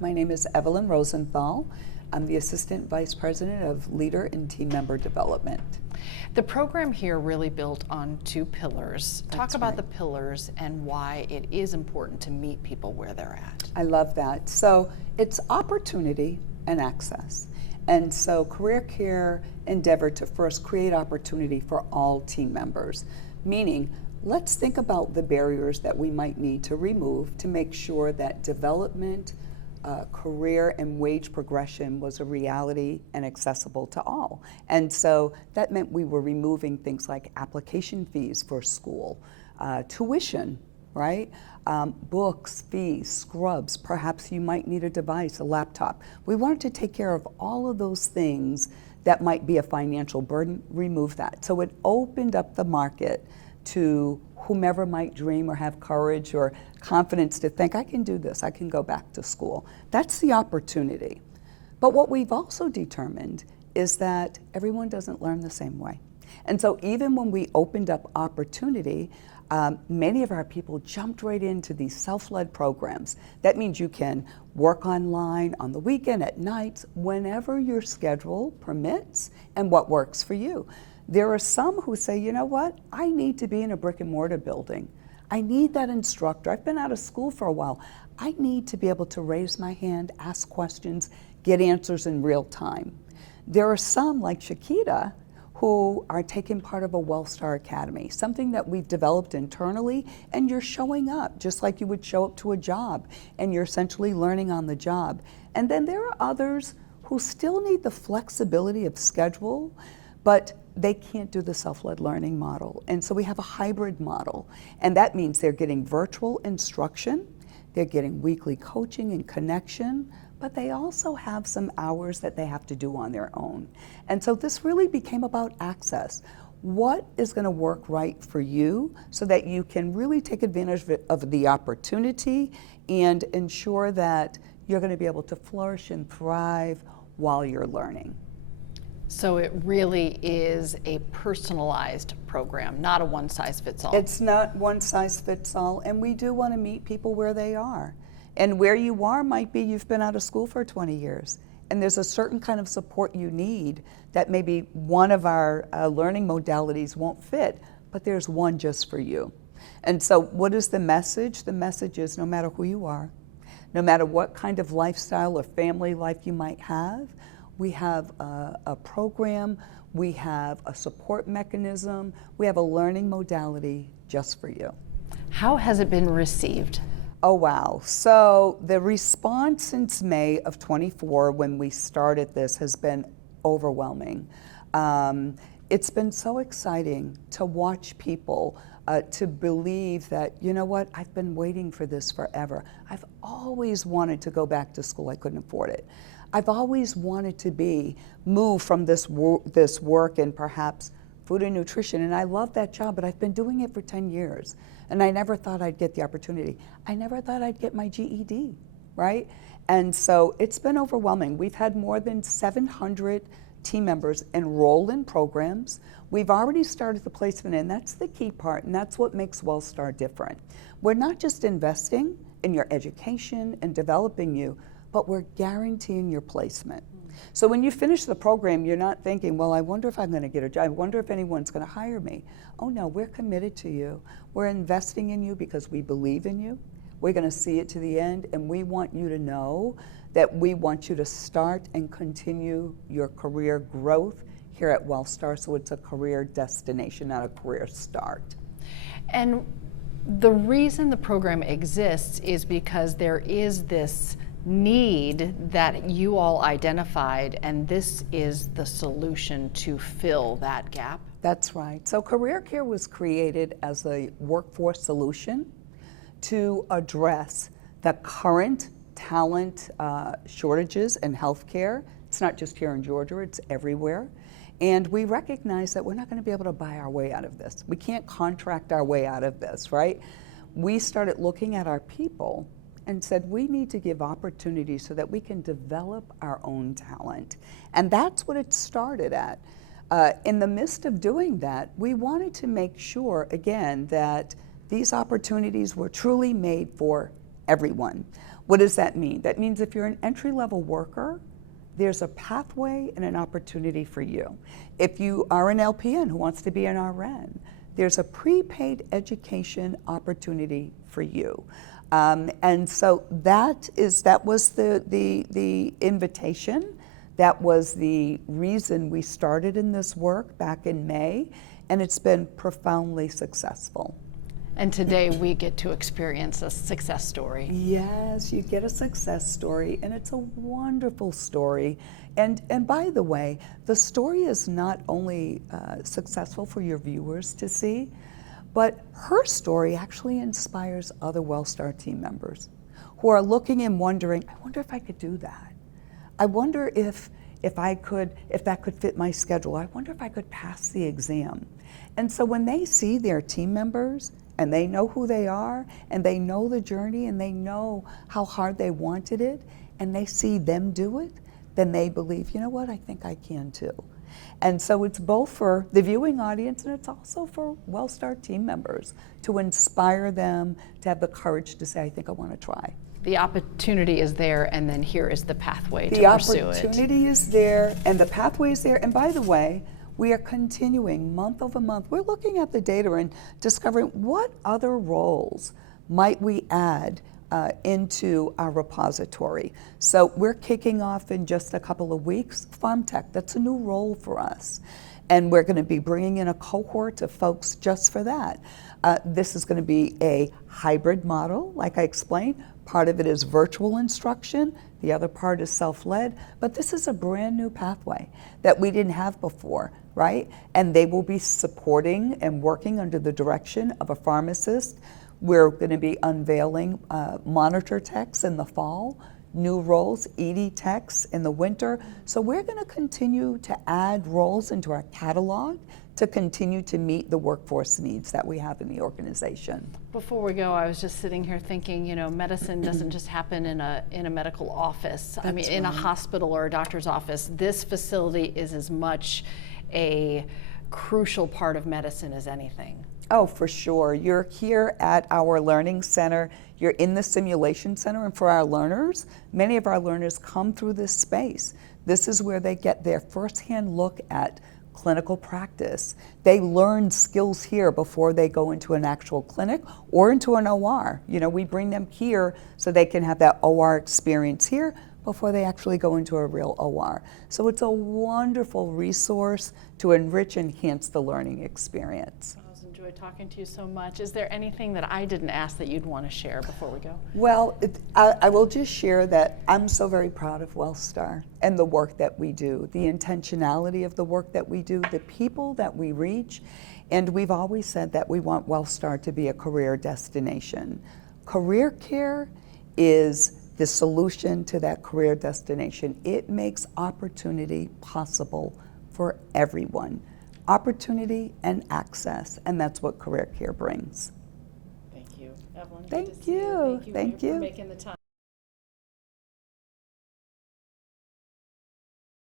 My name is Evelyn Rosenthal. I'm the Assistant Vice President of Leader and Team Member Development. The program here really built on two pillars. Talk about right. the pillars and why it is important to meet people where they're at. I love that. So it's opportunity and access. And so CareerCare endeavored to first create opportunity for all team members, meaning let's think about the barriers that we might need to remove to make sure that development, career and wage progression was a reality and accessible to all. And so that meant we were removing things like application fees for school, tuition, right? Books, fees, scrubs, perhaps you might need a device, a laptop. We wanted to take care of all of those things that might be a financial burden, remove that. So it opened up the market to whomever might dream or have courage or confidence to think, I can do this, I can go back to school. That's the opportunity. But what we've also determined is that everyone doesn't learn the same way. And so even when we opened up opportunity, many of our people jumped right into these self-led programs. That means you can work online on the weekend, at nights, whenever your schedule permits and what works for you. There are some who say, you know what, I need to be in a brick and mortar building. I need that instructor. I've been out of school for a while. I need to be able to raise my hand, ask questions, get answers in real time. There are some, like Shakita, who are taking part of a Wellstar Academy, something that we've developed internally, and you're showing up just like you would show up to a job, and you're essentially learning on the job. And then there are others who still need the flexibility of schedule, but they can't do the self-led learning model. And so we have a hybrid model. And that means they're getting virtual instruction, they're getting weekly coaching and connection, but they also have some hours that they have to do on their own. And so this really became about access. What is going to work right for you so that you can really take advantage of the opportunity and ensure that you're going to be able to flourish and thrive while you're learning. So it really is a personalized program, not a one-size-fits-all. It's not one-size-fits-all, and we do want to meet people where they are. And where you are might be you've been out of school for 20 years, and there's a certain kind of support you need that maybe one of our learning modalities won't fit, but there's one just for you. And so what is the message? The message is no matter who you are, no matter what kind of lifestyle or family life you might have, we have a program, we have a support mechanism, we have a learning modality just for you. How has it been received? Oh wow, so the response since May of 24 when we started this has been overwhelming. It's been so exciting to watch people to believe that, you know what, I've been waiting for this forever. I've always wanted to go back to school, I couldn't afford it. I've always wanted to move from this work in perhaps food and nutrition, and I love that job, but I've been doing it for 10 years, and I never thought I'd get the opportunity. I never thought I'd get my GED, right? And so it's been overwhelming. We've had more than 700 team members enroll in programs. We've already started the placement, and that's the key part, and that's what makes Wellstar different. We're not just investing in your education and developing you, but we're guaranteeing your placement. So when you finish the program, you're not thinking, well, I wonder if I'm going to get a job. I wonder if anyone's going to hire me. Oh no, we're committed to you. We're investing in you because we believe in you. We're going to see it to the end, and we want you to know that we want you to start and continue your career growth here at Wellstar, so it's a career destination, not a career start. And the reason the program exists is because there is this need that you all identified, and this is the solution to fill that gap? That's right. So CareerCare was created as a workforce solution to address the current talent shortages in healthcare. It's not just here in Georgia, it's everywhere. And we recognize that we're not going to be able to buy our way out of this. We can't contract our way out of this, right? We started looking at our people and said we need to give opportunities so that we can develop our own talent. And that's what it started at. In the midst of doing that, we wanted to make sure, again, that these opportunities were truly made for everyone. What does that mean? That means if you're an entry-level worker, there's a pathway and an opportunity for you. If you are an LPN who wants to be an RN, there's a prepaid education opportunity for you. And so that was the invitation. That was the reason we started in this work back in May, and it's been profoundly successful. And today we get to experience a success story. Yes, you get a success story, and it's a wonderful story. And by the way, the story is not only successful for your viewers to see, but her story actually inspires other Wellstar team members who are looking and wondering, I wonder if I could do that. I wonder if that could fit my schedule. I wonder if I could pass the exam. And so when they see their team members, and they know who they are, and they know the journey, and they know how hard they wanted it, and they see them do it, then they believe, you know what, I think I can too. And so it's both for the viewing audience, and it's also for Wellstar team members to inspire them to have the courage to say, I think I want to try. The opportunity is there, and then here is the pathway to pursue it. The opportunity is there, and the pathway is there. And by the way, we are continuing month over month. We're looking at the data and discovering what other roles might we add into our repository. So we're kicking off in just a couple of weeks, Farm Tech. That's a new role for us. And we're going to be bringing in a cohort of folks just for that. This is going to be a hybrid model, like I explained. Part of it is virtual instruction, the other part is self-led, but this is a brand new pathway that we didn't have before, right? And they will be supporting and working under the direction of a pharmacist. We're going to be unveiling monitor techs in the fall, new roles, ED techs in the winter. So we're going to continue to add roles into our catalog to continue to meet the workforce needs that we have in the organization. Before we go, I was just sitting here thinking, you know, medicine doesn't just happen in a medical office. I mean, in a hospital or a doctor's office. This facility is as much a crucial part of medicine as anything. Oh, for sure. You're here at our learning center. You're in the simulation center, and for our learners, many of our learners come through this space. This is where they get their firsthand look at clinical practice. They learn skills here before they go into an actual clinic or into an OR. You know, we bring them here so they can have that OR experience here before they actually go into a real OR. So it's a wonderful resource to enrich and enhance the learning experience. I enjoyed talking to you so much. Is there anything that I didn't ask that you'd want to share before we go? Well, I will just share that I'm so very proud of Wellstar and the work that we do, the intentionality of the work that we do, the people that we reach, and we've always said that we want Wellstar to be a career destination. CareerCare is the solution to that career destination. It makes opportunity possible for everyone. Opportunity and access, and that's what CareerCare brings. Thank you, Evelyn. Thank you. Thank you for making the time.